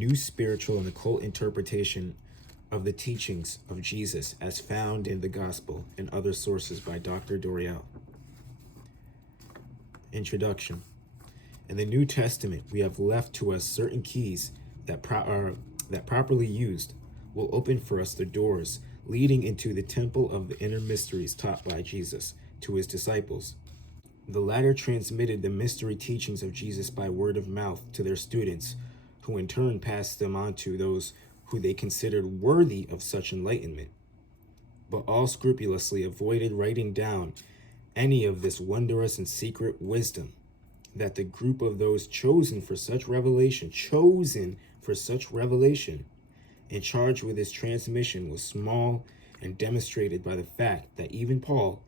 new spiritual and occult interpretation of the teachings of Jesus as found in the Gospel and other sources by Dr. Doreal. Introduction. In the New Testament, we have left to us certain keys that properly used will open for us the doors leading into the temple of the inner mysteries taught by Jesus to his disciples. The latter transmitted the mystery teachings of Jesus by word of mouth to their students, who in turn passed them on to those who they considered worthy of such enlightenment, but all scrupulously avoided writing down any of this wondrous and secret wisdom, that the group of those chosen for such revelation, and charged with its transmission was small, and demonstrated by the fact that even Paul,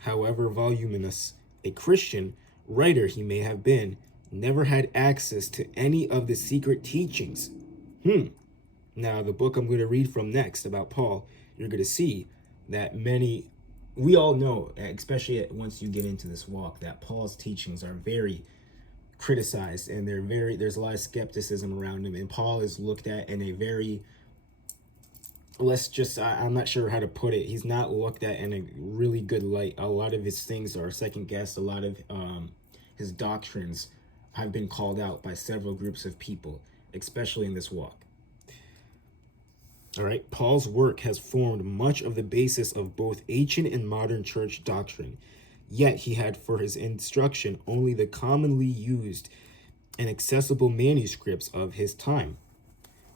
however voluminous a Christian writer he may have been, never had access to any of the secret teachings. Now, the book I'm going to read from next about Paul, you're going to see that we all know, especially once you get into this walk, that Paul's teachings are very criticized, and there's a lot of skepticism around him, and Paul is looked at in a very, I'm not sure how to put it, he's not looked at in a really good light. A lot of his things are second guessed. A lot of his doctrines have been called out by several groups of people, especially in this walk. All right, Paul's work has formed much of the basis of both ancient and modern church doctrine, yet he had for his instruction only the commonly used and accessible manuscripts of his time.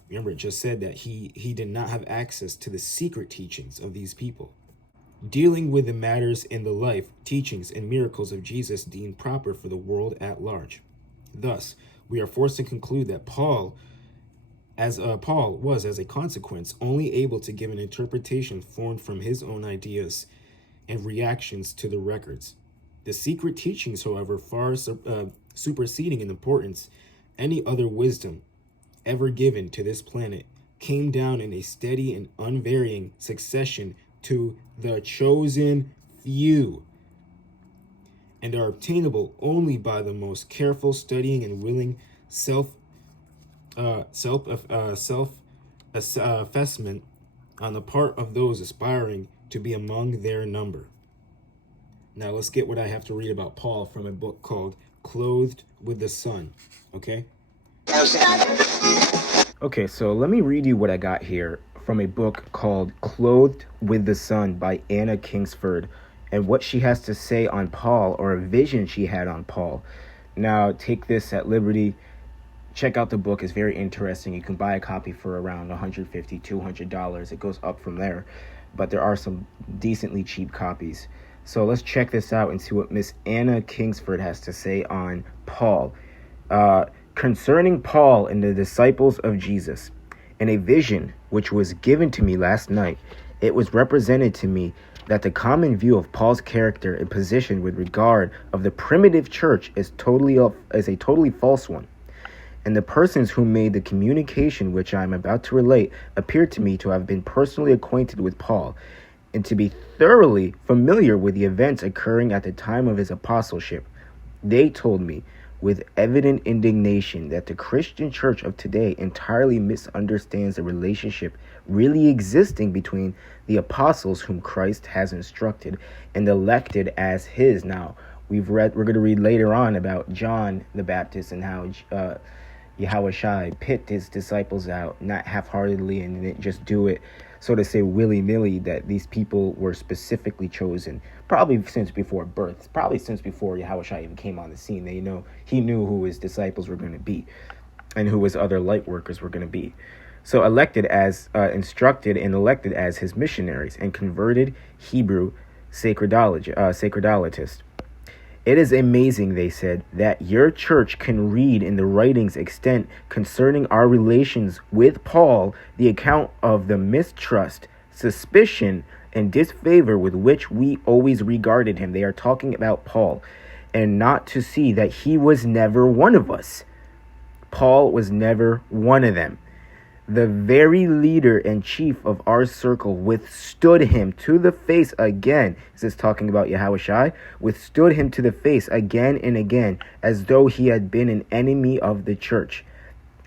Remember, it just said that he did not have access to the secret teachings of these people. Dealing with the matters in the life, teachings, and miracles of Jesus deemed proper for the world at large. Thus, we are forced to conclude that Paul was, as a consequence, only able to give an interpretation formed from his own ideas and reactions to the records. The secret teachings, however, far superseding in importance any other wisdom ever given to this planet, came down in a steady and unvarying succession to the chosen few, and are obtainable only by the most careful studying and willing self-assessment on the part of those aspiring to be among their number. Now let's get what I have to read about Paul from a book called Clothed with the Sun, okay? Okay, so let me read you what I got here from a book called Clothed with the Sun by Anna Kingsford, and what she has to say on Paul, or a vision she had on Paul. Now, take this at liberty. Check out the book. It's very interesting. You can buy a copy for around $150, $200. It goes up from there, but there are some decently cheap copies. So let's check this out and see what Miss Anna Kingsford has to say on Paul. Concerning Paul and the disciples of Jesus. In a vision which was given to me last night, it was represented to me that the common view of Paul's character and position with regard of the primitive church is a totally false one. And the persons who made the communication which I am about to relate appeared to me to have been personally acquainted with Paul, and to be thoroughly familiar with the events occurring at the time of his apostleship. They told me, with evident indignation, that the Christian church of today entirely misunderstands the relationship really existing between the apostles whom Christ has instructed and elected as his. Now, we're going to read later on about John the Baptist and how Yahushua picked his disciples out, not half-heartedly, and didn't just do it, so to say, willy-nilly, that these people were specifically chosen, probably since before birth, probably since before Yahushua even came on the scene. He knew who his disciples were going to be and who his other light workers were going to be. So instructed and elected as his missionaries and converted Hebrew sacerdologist. It is amazing, they said, that your church can read in the writings extant concerning our relations with Paul the account of the mistrust, suspicion, and disfavor with which we always regarded him. They are talking about Paul, and not to see that he was never one of us. Paul was never one of them. The very leader and chief of our circle withstood him to the face again. This is talking about Yahushua. Withstood him to the face again and again, as though he had been an enemy of the church.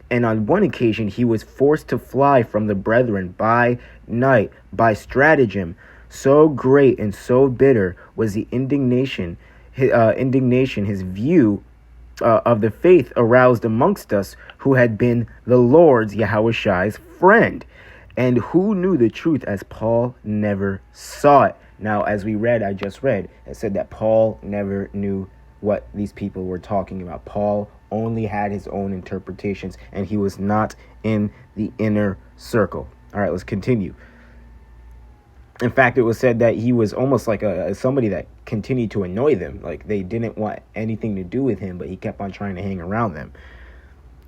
And on one occasion, he was forced to fly from the brethren by night, by stratagem. So great and so bitter was the indignation, his view of the faith aroused amongst us, who had been the Lord's Yahushai's friend, and who knew the truth as Paul never saw it. Now, as I just read, it said that Paul never knew what these people were talking about. Paul only had his own interpretations, and he was not in the inner circle. All right, let's continue. In fact, it was said that he was almost like somebody that continued to annoy them. Like, they didn't want anything to do with him, but he kept on trying to hang around them.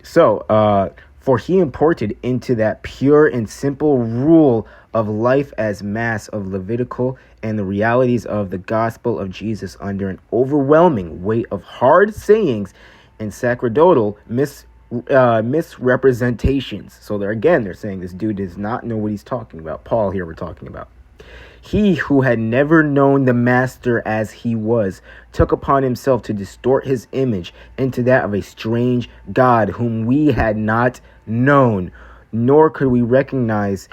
So, for he imported into that pure and simple rule of life as mass of Levitical and the realities of the gospel of Jesus under an overwhelming weight of hard sayings and sacerdotal misrepresentations. So they're saying this dude does not know what he's talking about. Paul here we're talking about. He who had never known the master as he was, took upon himself to distort his image into that of a strange God whom we had not known, nor could we recognize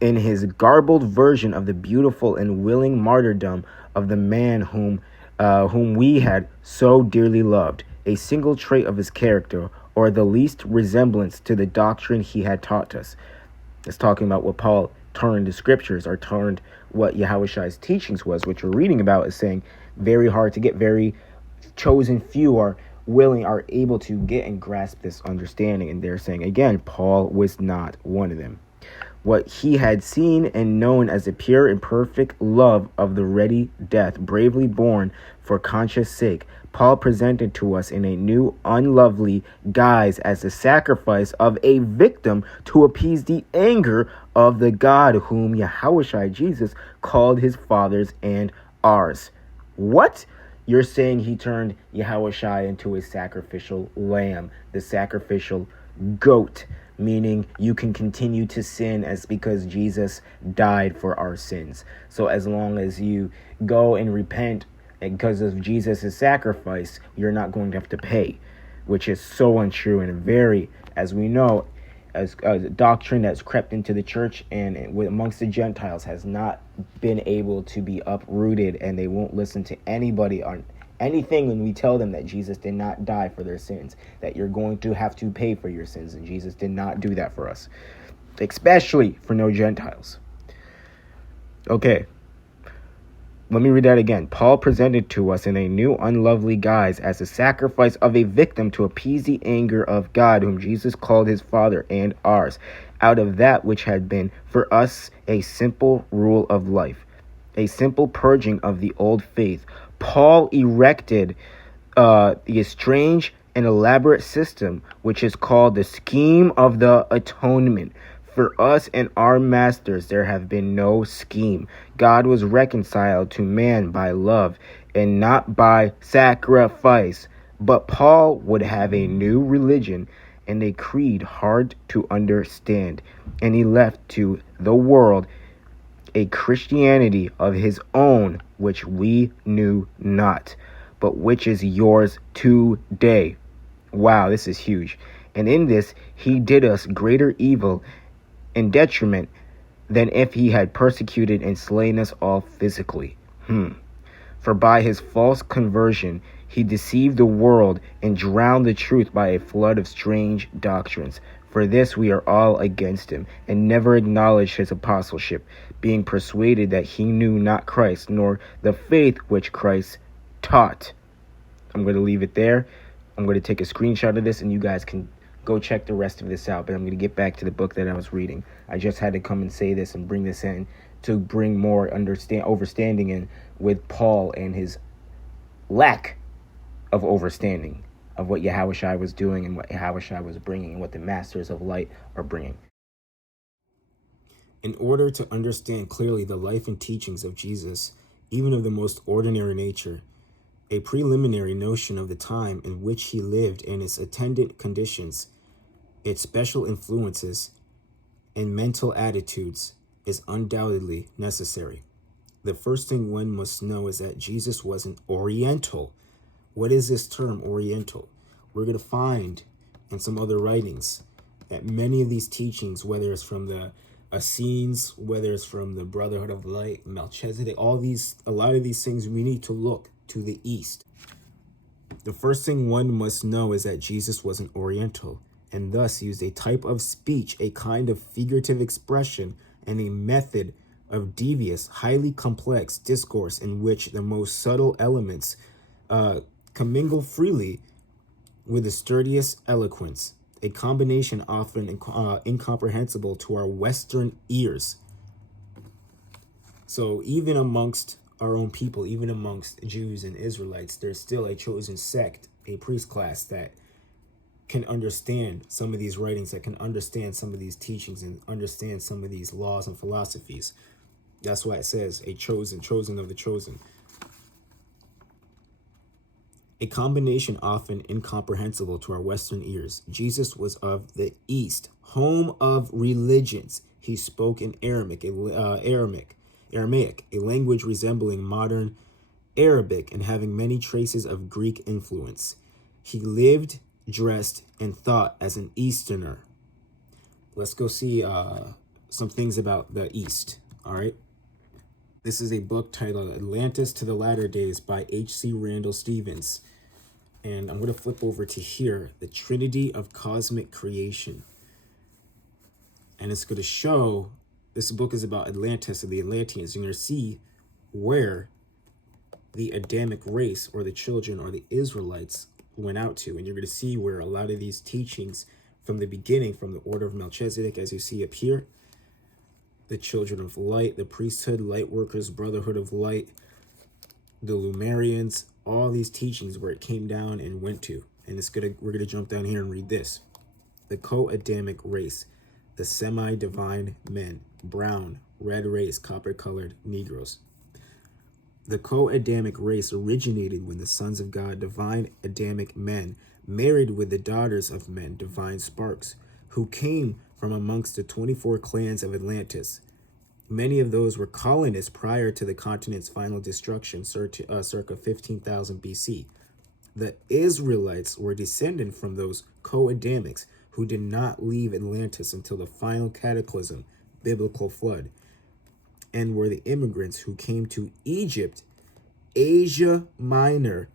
in his garbled version of the beautiful and willing martyrdom of the man whom we had so dearly loved, a single trait of his character, or the least resemblance to the doctrine he had taught us. It's talking about what Paul turned the scriptures, or turned what Yahushai's teachings was, which we're reading about, is saying very hard to get. Very chosen few are able to get and grasp this understanding. And they're saying, again, Paul was not one of them. What he had seen and known as a pure and perfect love of the ready death, bravely borne for conscience sake, Paul presented to us in a new, unlovely guise as the sacrifice of a victim to appease the anger of the God whom Yahushai Jesus called his fathers and ours. What? You're saying he turned Yahushai into a sacrificial lamb, the sacrificial goat, meaning you can continue to sin as because Jesus died for our sins. So as long as you go and repent because of Jesus' sacrifice, you're not going to have to pay, which is so untrue and very, as we know, as a doctrine that's crept into the church and amongst the Gentiles has not been able to be uprooted, and they won't listen to anybody on anything when we tell them that Jesus did not die for their sins, that you're going to have to pay for your sins, and Jesus did not do that for us, especially for no Gentiles. Okay. Let me read that again. Paul presented to us in a new unlovely guise as a sacrifice of a victim to appease the anger of God, whom Jesus called his Father and ours, out of that which had been for us a simple rule of life, a simple purging of the old faith. Paul erected the strange and elaborate system which is called the scheme of the atonement. For us and our masters there have been no scheme. God was reconciled to man by love and not by sacrifice. But Paul would have a new religion and a creed hard to understand. And he left to the world a Christianity of his own, which we knew not, but which is yours today. Wow, this is huge. And in this he did us greater evil and detriment than if he had persecuted and slain us all physically. For by his false conversion he deceived the world and drowned the truth by a flood of strange doctrines. For this we are all against him, and never acknowledged his apostleship, being persuaded that he knew not Christ, nor the faith which Christ taught. I'm going to leave it there. I'm going to take a screenshot of this, and you guys can go check the rest of this out, but I'm going to get back to the book that I was reading. I just had to come and say this and bring this in to bring more overstanding in with Paul and his lack of overstanding of what Yahushai was doing and what Yahushai was bringing and what the masters of light are bringing. In order to understand clearly the life and teachings of Jesus, even of the most ordinary nature, a preliminary notion of the time in which he lived and its attendant conditions, its special influences, and mental attitudes is undoubtedly necessary. The first thing one must know is that Jesus was an Oriental. What is this term, Oriental? We're going to find in some other writings that many of these teachings, whether it's from the Essenes, whether it's from the Brotherhood of Light, Melchizedek, a lot of these things, we need to look to the East. The first thing one must know is that Jesus was an Oriental, and thus used a type of speech, a kind of figurative expression, and a method of devious, highly complex discourse in which the most subtle elements commingle freely with the sturdiest eloquence, a combination often incomprehensible to our Western ears. So even amongst our own people, even amongst Jews and Israelites, there's still a chosen sect, a priest class that can understand some of these writings, that can understand some of these teachings and understand some of these laws and philosophies. That's why it says a chosen of the chosen. A combination often incomprehensible to our Western ears. Jesus was of the East, home of religions. He spoke in Aramaic, a language resembling modern Arabic and having many traces of Greek influence. He lived, dressed, and thought as an Easterner. Let's go see some things about the East, all right? This is a book titled Atlantis to the Latter Days by H.C. Randall Stevens. And I'm going to flip over to here, The Trinity of Cosmic Creation. And it's going to show, this book is about Atlantis and the Atlanteans. You're going to see where the Adamic race, or the children, or the Israelites went out to. And you're going to see where a lot of these teachings from the beginning, from the order of Melchizedek, as you see up here, the children of light, the priesthood, light workers, brotherhood of light, the Lumerians, all these teachings where it came down and went to. And we're gonna jump down here and read this. The co-Adamic race, the semi-divine men, brown, red race, copper-colored Negroes. The co-Adamic race originated when the sons of God, divine Adamic men, married with the daughters of men, divine sparks, who came from amongst the 24 clans of Atlantis. Many of those were colonists prior to the continent's final destruction, circa 15,000 BC. The Israelites were descended from those co-Adamics who did not leave Atlantis until the final cataclysm, biblical flood, and were the immigrants who came to Egypt, Asia Minor,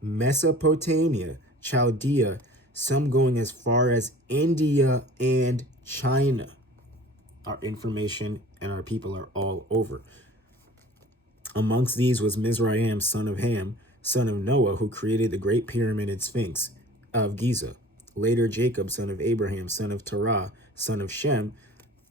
Mesopotamia, Chaldea, some going as far as India and China. Our information and our people are all over. Amongst these was Mizraim, son of Ham, son of Noah, who created the Great Pyramid and Sphinx of Giza. Later, Jacob, son of Abraham, son of Terah, son of Shem,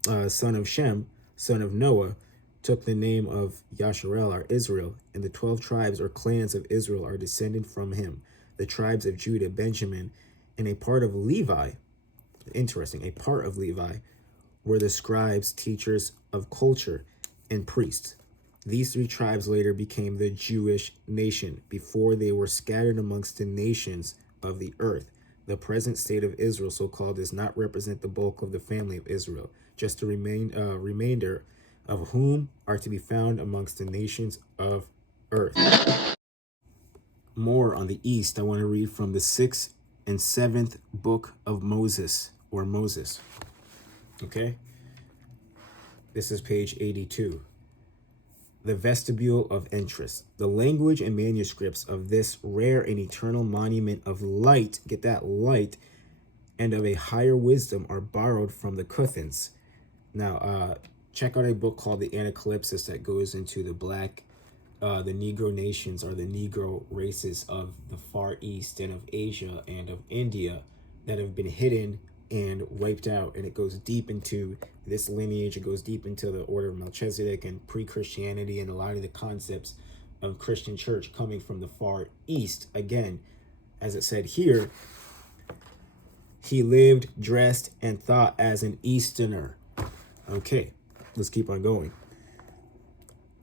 son of Noah, took the name of Yasharel, or Israel, and the 12 tribes or clans of Israel are descended from him. The tribes of Judah, Benjamin, and a part of Levi, interesting, a part of Levi, were the scribes, teachers of culture, and priests. These 3 tribes later became the Jewish nation before they were scattered amongst the nations of the earth. The present state of Israel, so called, does not represent the bulk of the family of Israel, just a remainder of whom are to be found amongst the nations of earth. More on the East, I want to read from the 6th and 7th book of Moses, or Moses. Okay? This is page 82. The vestibule of interest. The language and manuscripts of this rare and eternal monument of light, get that, light, and of a higher wisdom are borrowed from the Kuthans. Now, check out a book called The Anacalypsis that goes into the the Negro nations, or the Negro races of the Far East and of Asia and of India that have been hidden and wiped out. And it goes deep into this lineage. It goes deep into the order of Melchizedek and pre-Christianity and a lot of the concepts of Christian church coming from the Far East. Again, as it said here, he lived, dressed, and thought as an Easterner. Okay, let's keep on going.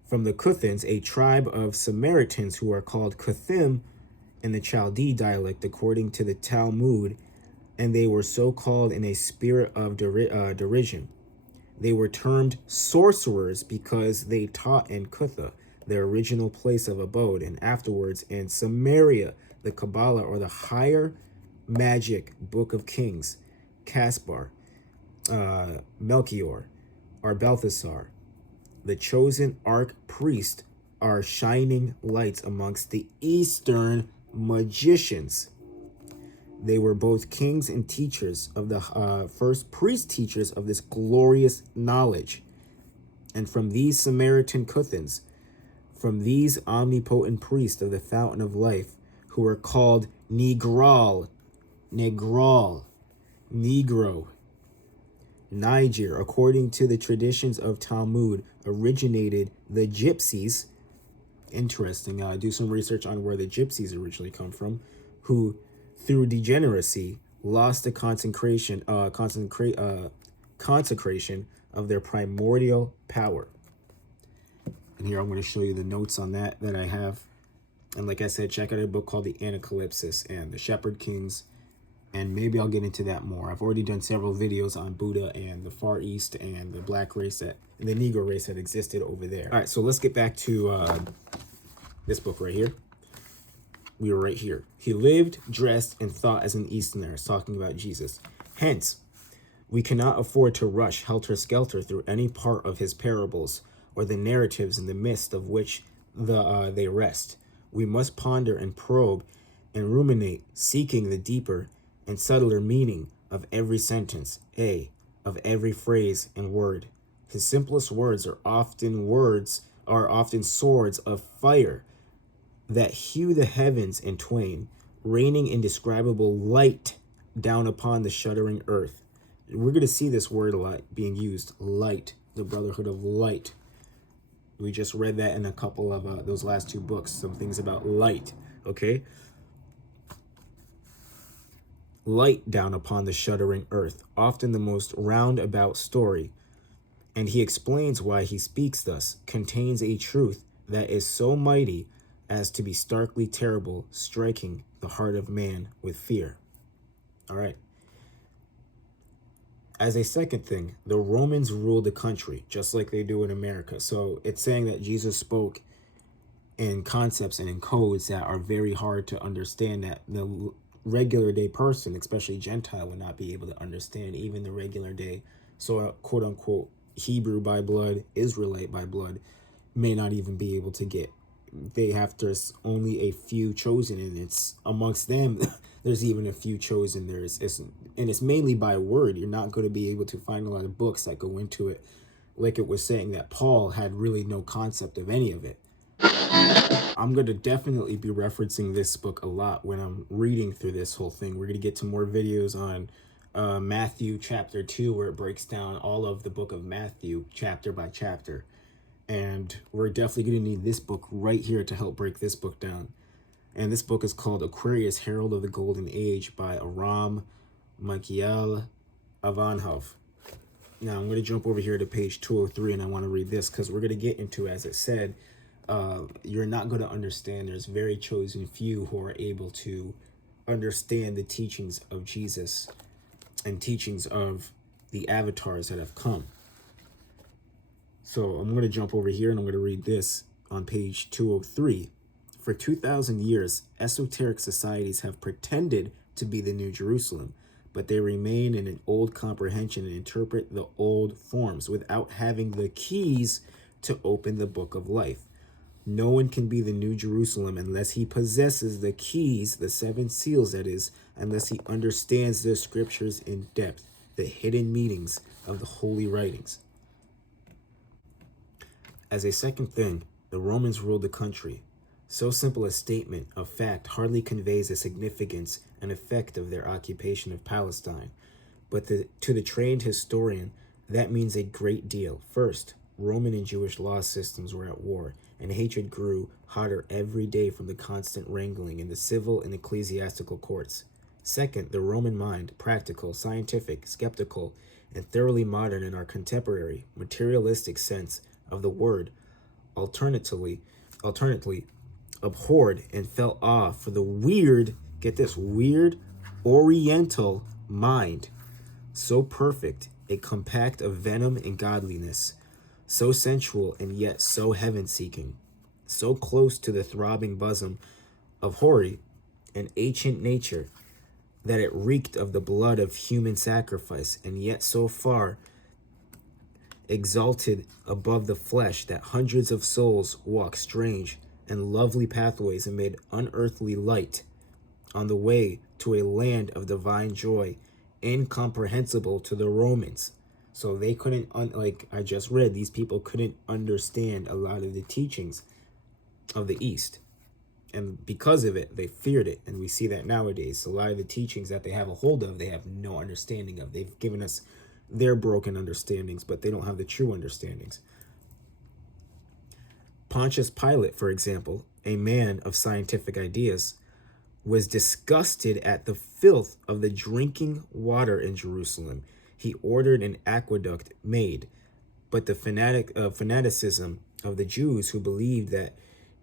From the Kuthans, a tribe of Samaritans who are called Kuthim in the Chaldee dialect, according to the Talmud, and they were so called in a spirit of derision. They were termed sorcerers because they taught in Cutha, their original place of abode, and afterwards in Samaria, the Kabbalah, or the higher magic book of Kings, Caspar. Melchior, are Balthasar. The chosen archpriest are shining lights amongst the Eastern magicians. They were both kings and teachers of the first priest teachers of this glorious knowledge. And from these Samaritan Cuthans, from these omnipotent priests of the fountain of life, who are called Negral, Negro, Niger, according to the traditions of Talmud, originated the gypsies. Interesting. Do some research on where the gypsies originally come from, who, through degeneracy, lost the consecration of their primordial power. And here I'm going to show you the notes on that I have. And like I said, check out a book called The Anacalypsis and the Shepherd Kings. And maybe I'll get into that more. I've already done several videos on Buddha and the Far East and the black race and the Negro race that existed over there. All right, so let's get back to this book right here. We were right here. He lived, dressed, and thought as an Easterner. It's talking about Jesus. Hence, we cannot afford to rush helter-skelter through any part of his parables or the narratives in the midst of which they rest. We must ponder and probe and ruminate, seeking the deeper and subtler meaning of every sentence, of every phrase and word. His simplest words are often swords of fire that hew the heavens in twain, raining indescribable light down upon the shuddering earth. We're going to see this word a lot being used, light, the brotherhood of light. We just read that in a couple of those last two books, some things about light, okay? Light down upon the shuddering earth, often the most roundabout story. And he explains why he speaks thus, contains a truth that is so mighty as to be starkly terrible, striking the heart of man with fear. All right. As a second thing, the Romans ruled the country, just like they do in America. So it's saying that Jesus spoke in concepts and in codes that are very hard to understand, that the regular day person, especially Gentile, would not be able to understand, even the regular day. So quote unquote Hebrew by blood, Israelite by blood, may not even be able to get. They have to, only a few chosen, and it's amongst them there's even a few chosen. And it's mainly by word. You're not going to be able to find a lot of books that go into it, like it was saying that Paul had really no concept of any of it. I'm going to definitely be referencing this book a lot when I'm reading through this whole thing. We're going to get to more videos on Matthew chapter 2, where it breaks down all of the book of Matthew chapter by chapter. And we're definitely going to need this book right here to help break this book down. And this book is called Aquarius, Herald of the Golden Age by Aram Michael Avanhov. Now I'm going to jump over here to page 203, and I want to read this because we're going to get into, as it said, you're not going to understand. There's very chosen few who are able to understand the teachings of Jesus and teachings of the avatars that have come. So I'm going to jump over here and I'm going to read this on page 203. For 2,000 years, esoteric societies have pretended to be the New Jerusalem, but they remain in an old comprehension and interpret the old forms without having the keys to open the book of life. No one can be the New Jerusalem unless he possesses the keys, the 7 seals that is, unless he understands the scriptures in depth, the hidden meanings of the holy writings. As a second thing, the Romans ruled the country. So simple a statement of fact hardly conveys the significance and effect of their occupation of Palestine. But to the trained historian, that means a great deal. First, Roman and Jewish law systems were at war, and hatred grew hotter every day from the constant wrangling in the civil and ecclesiastical courts. Second, the Roman mind, practical, scientific, skeptical, and thoroughly modern in our contemporary, materialistic sense of the word, alternately abhorred and felt awe for the weird, get this, weird oriental mind, so perfect, a compact of venom and godliness, so sensual and yet so heaven-seeking, so close to the throbbing bosom of hoary and ancient nature, that it reeked of the blood of human sacrifice, and yet so far exalted above the flesh that hundreds of souls walk strange and lovely pathways amid unearthly light on the way to a land of divine joy, incomprehensible to the Romans. So they couldn't, like I just read, these people couldn't understand a lot of the teachings of the East. And because of it, they feared it. And we see that nowadays. A lot of the teachings that they have a hold of, they have no understanding of. They've given us their broken understandings, but they don't have the true understandings. Pontius Pilate, for example, a man of scientific ideas, was disgusted at the filth of the drinking water in Jerusalem. He ordered an aqueduct made, but the fanaticism of the Jews who believed that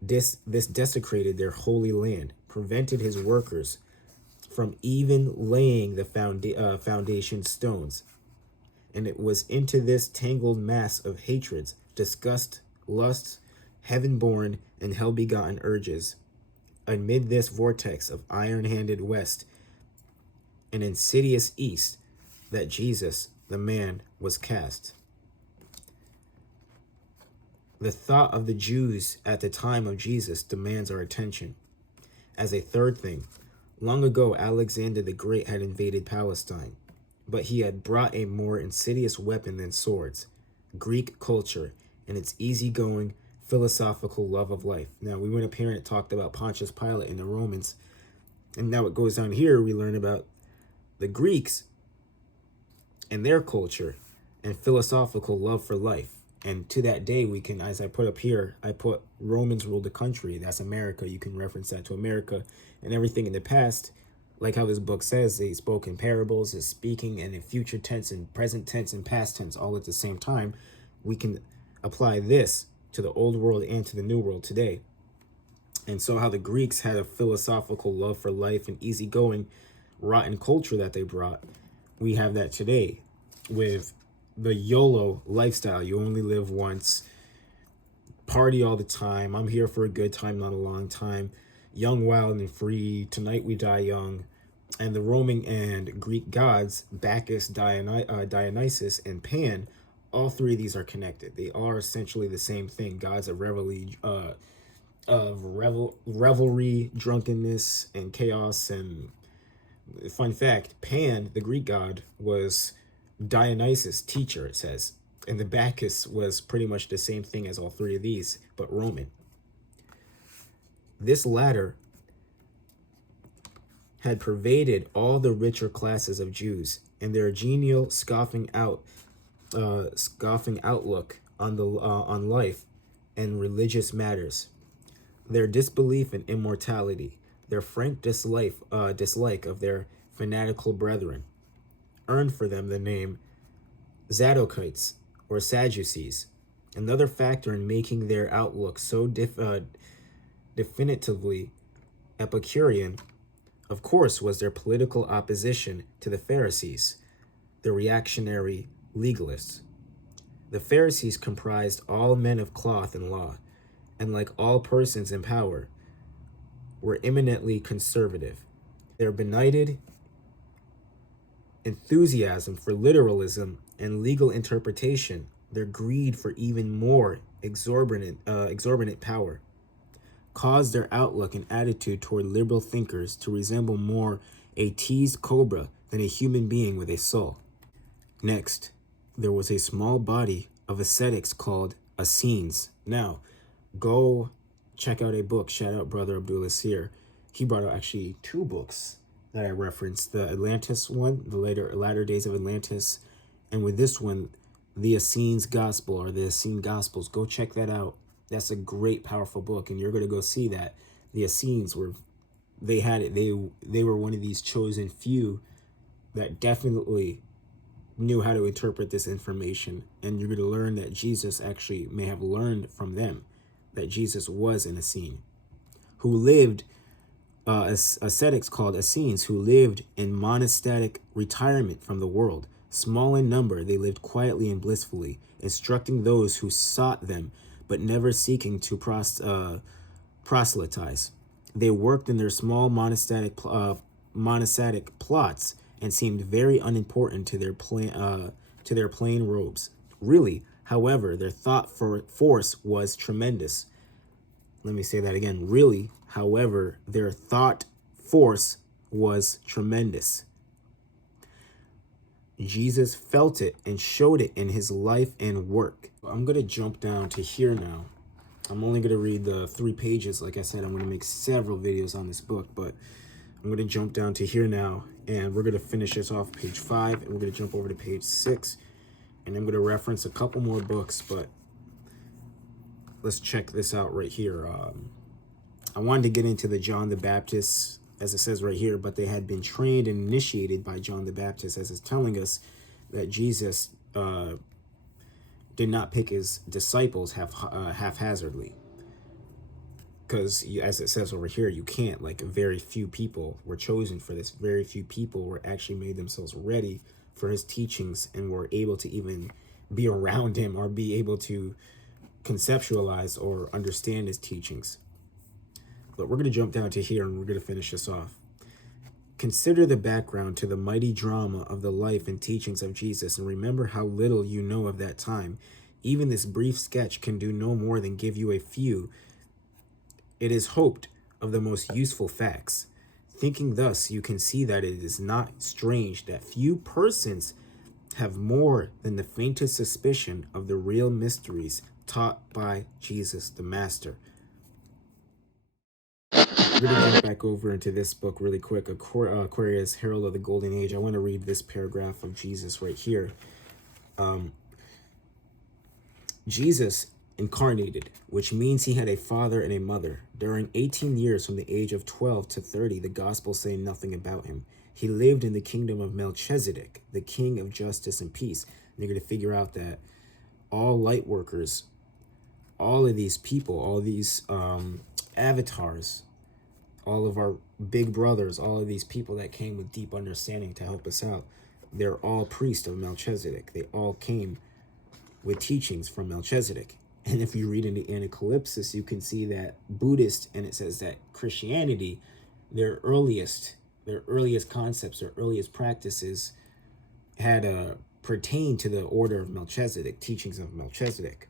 this desecrated their holy land prevented his workers from even laying the foundation stones. And it was into this tangled mass of hatreds, disgust, lusts, heaven-born and hell-begotten urges, amid this vortex of iron-handed West and insidious East, that Jesus, the man, was cast. The thought of the Jews at the time of Jesus demands our attention. As a third thing, long ago Alexander the Great had invaded Palestine, but he had brought a more insidious weapon than swords, Greek culture, and its easygoing, philosophical love of life. Now, we went up here and it talked about Pontius Pilate and the Romans, and now it goes down here, we learn about the Greeks and their culture and philosophical love for life. And to that day, we can, as I put up here, I put Romans ruled the country. That's America. You can reference that to America and everything in the past. Like how this book says, they spoke in parables, is speaking and in future tense and present tense and past tense all at the same time. We can apply this to the old world and to the new world today. And so how the Greeks had a philosophical love for life and easygoing, rotten culture that they brought, we have that today with the YOLO lifestyle. You only live once, party all the time, I'm here for a good time, not a long time, young, wild, and free, tonight we die young. And the Roman and Greek gods, Bacchus, Dionysus, and Pan, all three of these are connected. They are essentially the same thing. Gods of revelry, drunkenness, and chaos. And fun fact, Pan, the Greek god, was Dionysus' teacher, it says. And the Bacchus was pretty much the same thing as all three of these, but Roman. This latter had pervaded all the richer classes of Jews, and their genial scoffing outlook on life and religious matters, their disbelief in immortality, their frank dislike of their fanatical brethren, earned for them the name Zadokites or Sadducees. Another factor in making their outlook so definitively Epicurean, of course, was their political opposition to the Pharisees, the reactionary legalists. The Pharisees comprised all men of cloth and law, and like all persons in power, were eminently conservative. Their benighted enthusiasm for literalism and legal interpretation, their greed for even more exorbitant power, caused their outlook and attitude toward liberal thinkers to resemble more a teased cobra than a human being with a soul. Next, there was a small body of ascetics called Essenes. Now, go check out a book. Shout out Brother Abdul Asir. He brought out actually two books that I referenced. The Atlantis one, the latter days of Atlantis, and with this one, the Essenes Gospel or the Essene Gospels. Go check that out. That's a great, powerful book, and you're going to go see that the Essenes they had it. They were one of these chosen few that definitely knew how to interpret this information, and you're going to learn that Jesus actually may have learned from them, that Jesus was an Essene, who lived, ascetics called Essenes, who lived in monastic retirement from the world. Small in number, they lived quietly and blissfully, instructing those who sought them, but never seeking to proselytize. They worked in their small monastic monastic plots and seemed very unimportant to their plain robes. Really, however, their thought force was tremendous. Let me say that again. Really, however, their thought force was tremendous. Jesus felt it and showed it in his life and work. I'm going to jump down to here now. I'm only going to read the 3 pages. Like I said, I'm going to make several videos on this book, but I'm going to jump down to here now, and we're going to finish this off page 5, and we're going to jump over to page 6, and I'm going to reference a couple more books, but let's check this out right here. I wanted to get into the John the Baptist, as it says right here, but they had been trained and initiated by John the Baptist, as it's telling us that Jesus did not pick his disciples haphazardly. Because as it says over here, you can't, like, very few people were chosen for this. Very few people were actually made themselves ready for his teachings and were able to even be around him or be able to conceptualize or understand his teachings. But we're going to jump down to here and we're going to finish this off. Consider the background to the mighty drama of the life and teachings of Jesus, and remember how little you know of that time. Even this brief sketch can do no more than give you a few, it is hoped, of the most useful facts. Thinking thus, you can see that it is not strange that few persons have more than the faintest suspicion of the real mysteries taught by Jesus the Master. We're going to jump back over into this book really quick, Aquarius, Herald of the Golden Age. I want to read this paragraph of Jesus right here. Jesus incarnated, which means he had a father and a mother. During 18 years, from the age of 12 to 30, the Gospels say nothing about him. He lived in the kingdom of Melchizedek, the king of justice and peace. And you're going to figure out that all light workers, all of these people, all these avatars, all of our big brothers, all of these people that came with deep understanding to help us out, they're all priests of Melchizedek. They all came with teachings from Melchizedek. And if you read in the Anacalypsis, you can see that Buddhist, and it says that Christianity, their earliest concepts, their earliest practices had pertained to the order of Melchizedek, teachings of Melchizedek.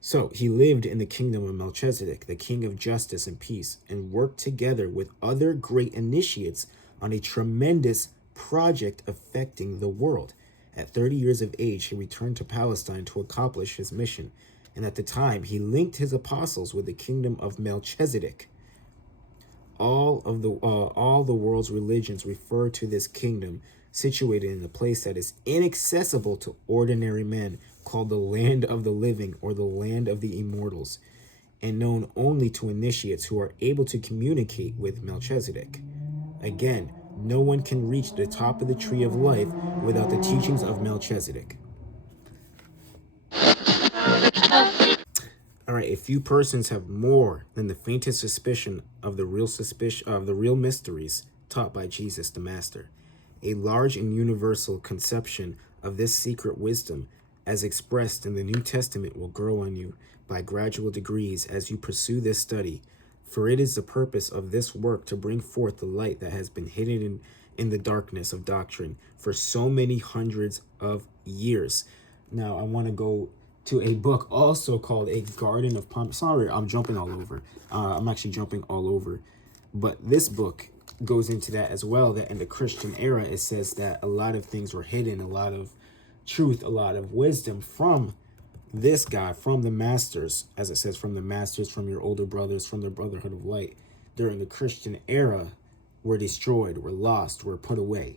So he lived in the kingdom of Melchizedek, the king of justice and peace, and worked together with other great initiates on a tremendous project affecting the world. At 30 years of age, he returned to Palestine to accomplish his mission. And at the time, he linked his apostles with the kingdom of Melchizedek. All the world's religions refer to this kingdom, situated in a place that is inaccessible to ordinary men, called the land of the living or the land of the immortals, and known only to initiates who are able to communicate with Melchizedek. Again, no one can reach the top of the tree of life without the teachings of Melchizedek. All right, a few persons have more than the faintest suspicion of the real mysteries taught by Jesus the Master. A large and universal conception of this secret wisdom, as expressed in the New Testament, will grow on you by gradual degrees as you pursue this study. For it is the purpose of this work to bring forth the light that has been hidden in the darkness of doctrine for so many hundreds of years. Now, I want to go to a book also called A Garden of Palm. Sorry, I'm jumping all over. I'm actually jumping all over. But this book goes into that as well, that in the Christian era, it says that a lot of things were hidden, a lot of truth, a lot of wisdom from this guy, from the masters, as it says, from the masters, from your older brothers, from the Brotherhood of Light, during the Christian era, were destroyed, were lost, were put away.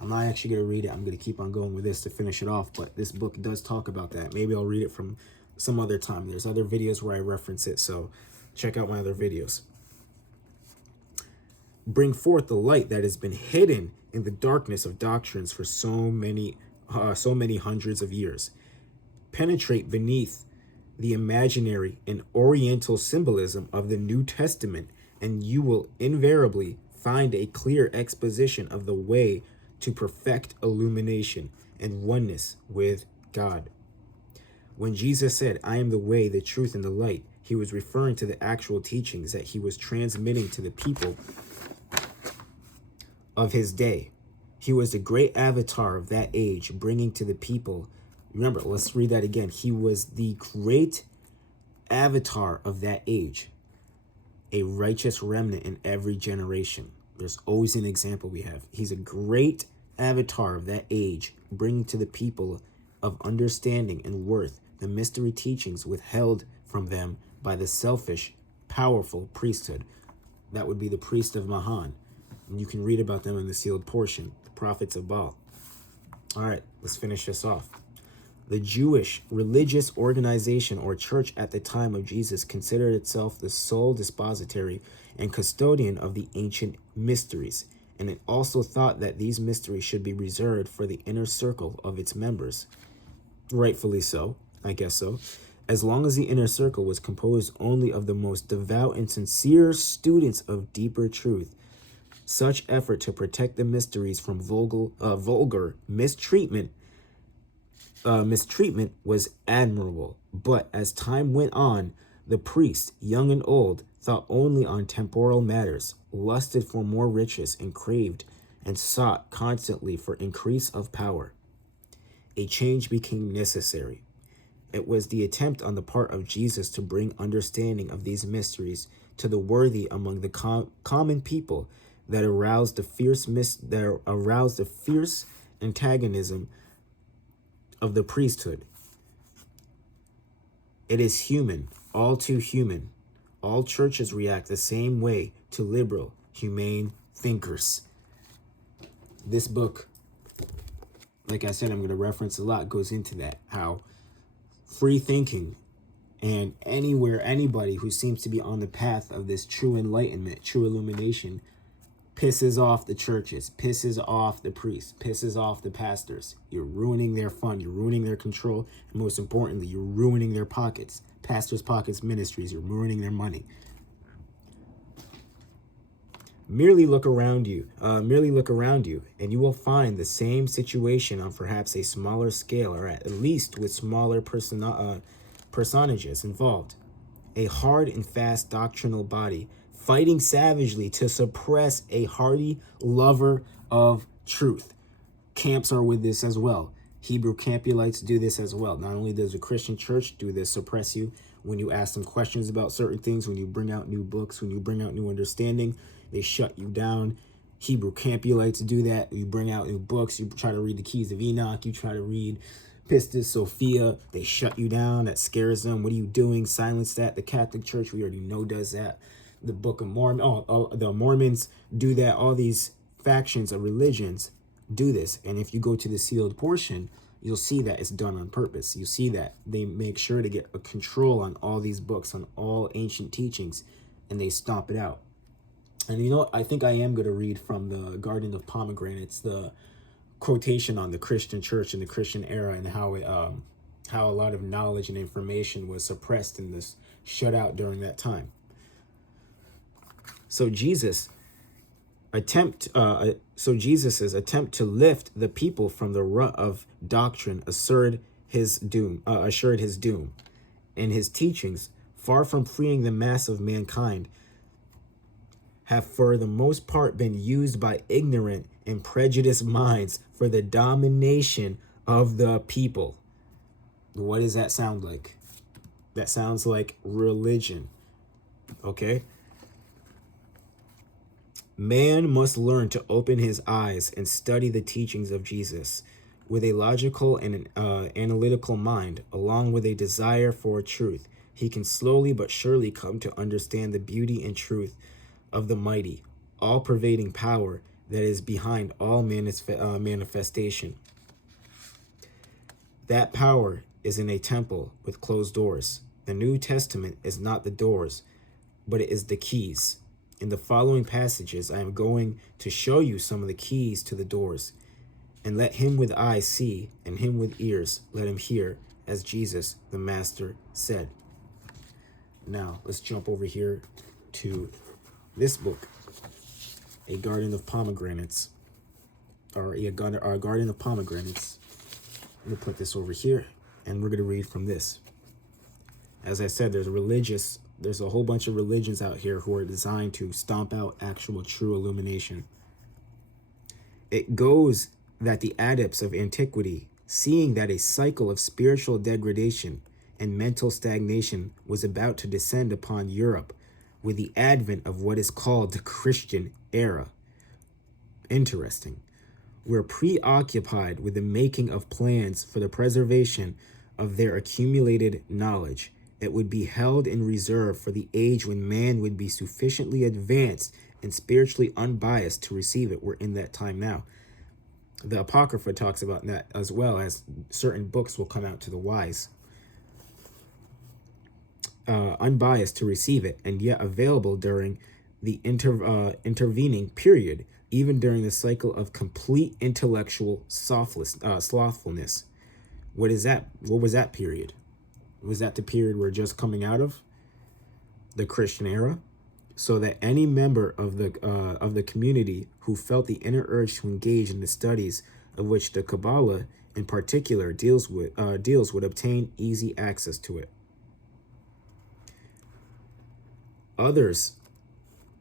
I'm not actually going to read it. I'm going to keep on going with this to finish it off, but this book does talk about that. Maybe I'll read it from some other time. There's other videos where I reference it, so check out my other videos. Bring forth the light that has been hidden in the darkness of doctrines for so many hundreds of years. Penetrate beneath the imaginary and oriental symbolism of the New Testament, and you will invariably find a clear exposition of the way to perfect illumination and oneness with God. When Jesus said, "I am the way, the truth, and the light," he was referring to the actual teachings that he was transmitting to the people of his day. He was the great avatar of that age, bringing to the people. Remember, let's read that again. He was the great avatar of that age, a righteous remnant in every generation. There's always an example we have. He's a great avatar of that age, bringing to the people of understanding and worth the mystery teachings withheld from them by the selfish, powerful priesthood. That would be the priest of Mahan. And you can read about them in the sealed portion, the prophets of Baal. All right, let's finish this off. The Jewish religious organization or church at the time of Jesus considered itself the sole dispository and custodian of the ancient mysteries, and it also thought that these mysteries should be reserved for the inner circle of its members. Rightfully so, I guess so. As long as the inner circle was composed only of the most devout and sincere students of deeper truth, such effort to protect the mysteries from vulgar mistreatment was admirable. But as time went on, the priest, young and old, thought only on temporal matters, lusted for more riches, and craved and sought constantly for increase of power. A change became necessary. It was the attempt on the part of Jesus to bring understanding of these mysteries to the worthy among the common people that aroused the fierce antagonism of the priesthood. It is human, all too human. All churches react the same way to liberal, humane thinkers. This book, like I said, I'm going to reference a lot, goes into that, how free thinking and anybody who seems to be on the path of this true enlightenment, true illumination, pisses off the churches, pisses off the priests, pisses off the pastors. You're ruining their fun, you're ruining their control, and most importantly, you're ruining their pockets. Pastors' pockets, ministries, you're ruining their money. Merely look around you, and you will find the same situation on perhaps a smaller scale, or at least with smaller personages involved. A hard and fast doctrinal body fighting savagely to suppress a hardy lover of truth. Camps are with this as well. Hebrew Campulites do this as well. Not only does the Christian church do this, suppress you when you ask them questions about certain things, when you bring out new books, when you bring out new understanding, they shut you down. Hebrew Campulites do that. You bring out new books, you try to read the Keys of Enoch, you try to read Pistis Sophia, they shut you down. That scares them. What are you doing? Silence that. The Catholic Church, we already know, does that. The Book of Mormon, the Mormons do that. All these factions of religions do this. And if you go to the sealed portion, you'll see that it's done on purpose. You see that they make sure to get a control on all these books, on all ancient teachings, and they stomp it out. And you know what? I think I am going to read from the Garden of Pomegranates, the quotation on the Christian church in the Christian era, and how a lot of knowledge and information was suppressed and this shut out during that time. So Jesus's attempt to lift the people from the rut of doctrine assured his doom. And his teachings, far from freeing the mass of mankind, have for the most part been used by ignorant and prejudiced minds for the domination of the people. What does that sound like? That sounds like religion. Okay? Man must learn to open his eyes and study the teachings of Jesus with a logical and analytical mind, along with a desire for truth. He can slowly but surely come to understand the beauty and truth of the mighty, all-pervading power that is behind all manifestation. That power is in a temple with closed doors. The New Testament is not the doors, but it is the keys. In the following passages, I am going to show you some of the keys to the doors. And let him with eyes see, and him with ears let him hear, as Jesus, the Master, said. Now, let's jump over here to this book, A Garden of Pomegranates, or A Garden of Pomegranates. I'm going to put this over here, and we're going to read from this. As I said, there's a whole bunch of religions out here who are designed to stomp out actual true illumination. It goes that the adepts of antiquity, seeing that a cycle of spiritual degradation and mental stagnation was about to descend upon Europe with the advent of what is called the Christian era. Interesting. Were preoccupied with the making of plans for the preservation of their accumulated knowledge. It would be held in reserve for the age when man would be sufficiently advanced and spiritually unbiased to receive it. We're in that time now. The Apocrypha talks about that, as well as certain books will come out to the wise, unbiased to receive it, and yet available during the intervening period, even during the cycle of complete intellectual slothfulness. What is that? What was that period? Was that the period we're just coming out of? The Christian era? So that any member of the community who felt the inner urge to engage in the studies of which the Kabbalah in particular deals would obtain easy access to it. Others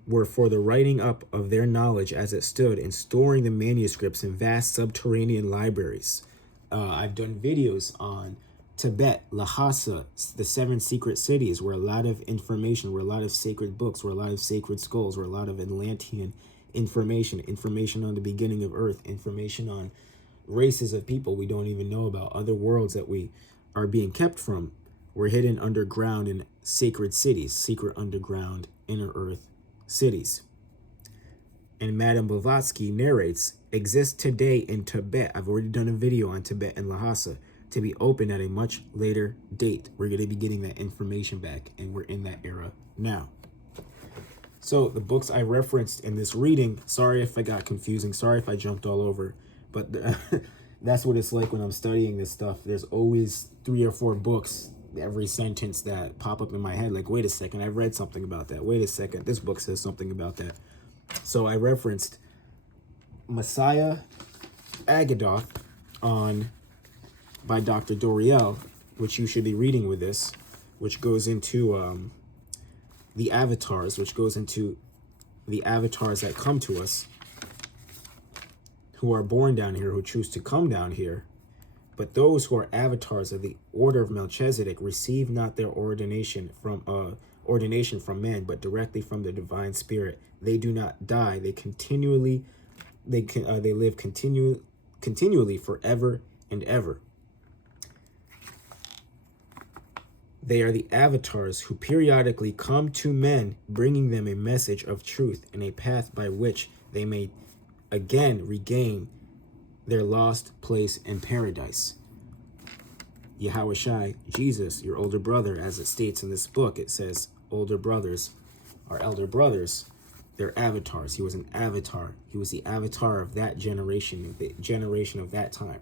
were for the writing up of their knowledge as it stood and storing the manuscripts in vast subterranean libraries. I've done videos on Tibet, Lhasa, the 7 secret cities, where a lot of information, where a lot of sacred books, where a lot of sacred scrolls, where a lot of Atlantean information on the beginning of Earth, information on races of people we don't even know about, other worlds that we are being kept from, were hidden underground in sacred cities, secret underground inner Earth cities. And Madame Blavatsky narrates, exists today in Tibet. I've already done a video on Tibet and Lhasa, to be open at a much later date. We're going to be getting that information back, and we're in that era now. So the books I referenced in this reading, sorry if I got confusing, sorry if I jumped all over, but that's what it's like when I'm studying this stuff. There's always 3 or 4 books, every sentence that pop up in my head, like, wait a second, I've read something about that. Wait a second, this book says something about that. So I referenced Messiah Agadoth by Dr. Doriel, which you should be reading with this, which goes into the avatars, that come to us, who are born down here, who choose to come down here. But those who are avatars of the order of Melchizedek receive not their ordination from man, but directly from the divine spirit. They do not die. They live continually forever and ever. They are the avatars who periodically come to men, bringing them a message of truth and a path by which they may again regain their lost place in paradise. Yahushua, Jesus, your older brother, as it states in this book, it says older brothers are elder brothers. They're avatars. He was an avatar. He was the avatar of that generation, the generation of that time.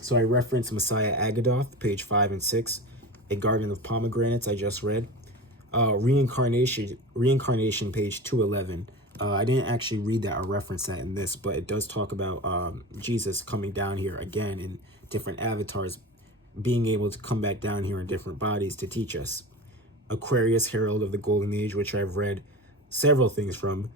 So I reference Messiah Agadoth, page 5 and 6, A Garden of Pomegranates, I just read. Reincarnation, page 211. I didn't actually read that or reference that in this, but it does talk about Jesus coming down here again in different avatars, being able to come back down here in different bodies to teach us. Aquarius, Herald of the Golden Age, which I've read several things from,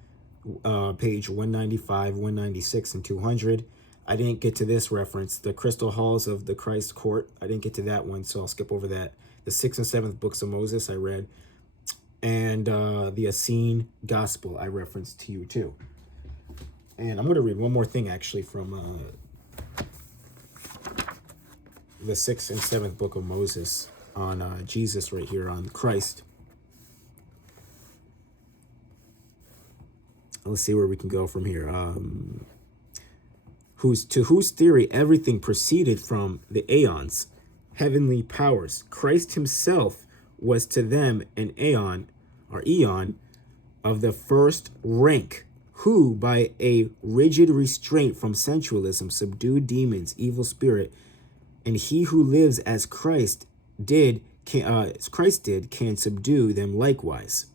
page 195, 196, and 200. I didn't get to this reference, the Crystal Halls of the Christ Court. I didn't get to that one, so I'll skip over that. The 6th and 7th books of Moses I read. And the Essene Gospel I referenced to you too. And I'm going to read one more thing actually from the 6th and 7th book of Moses on Jesus right here, on Christ. Let's see where we can go from here. Whose theory everything proceeded from the aeons, heavenly powers. Christ himself was to them an aeon, or eon, of the first rank, who by a rigid restraint from sensualism subdued demons, evil spirit, and he who lives as Christ did can subdue them likewise.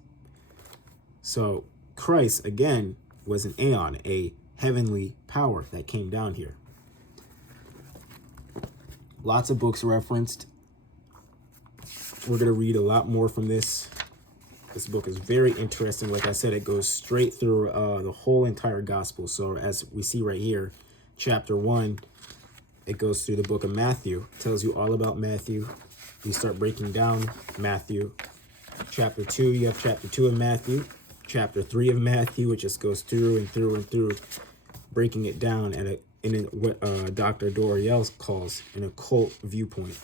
So Christ again was an aeon, a heavenly power that came down here. Lots of books referenced. We're going to read a lot more from this This book is very interesting. Like I said, it goes straight through the whole entire gospel. So as we see right here, chapter 1, it goes through the book of Matthew. It tells you all about Matthew. You start breaking down Matthew. Chapter 2, you have chapter 2 of Matthew. Chapter 3 of Matthew, which just goes through and through and through, breaking it down in what Dr. Doriel calls an occult viewpoint.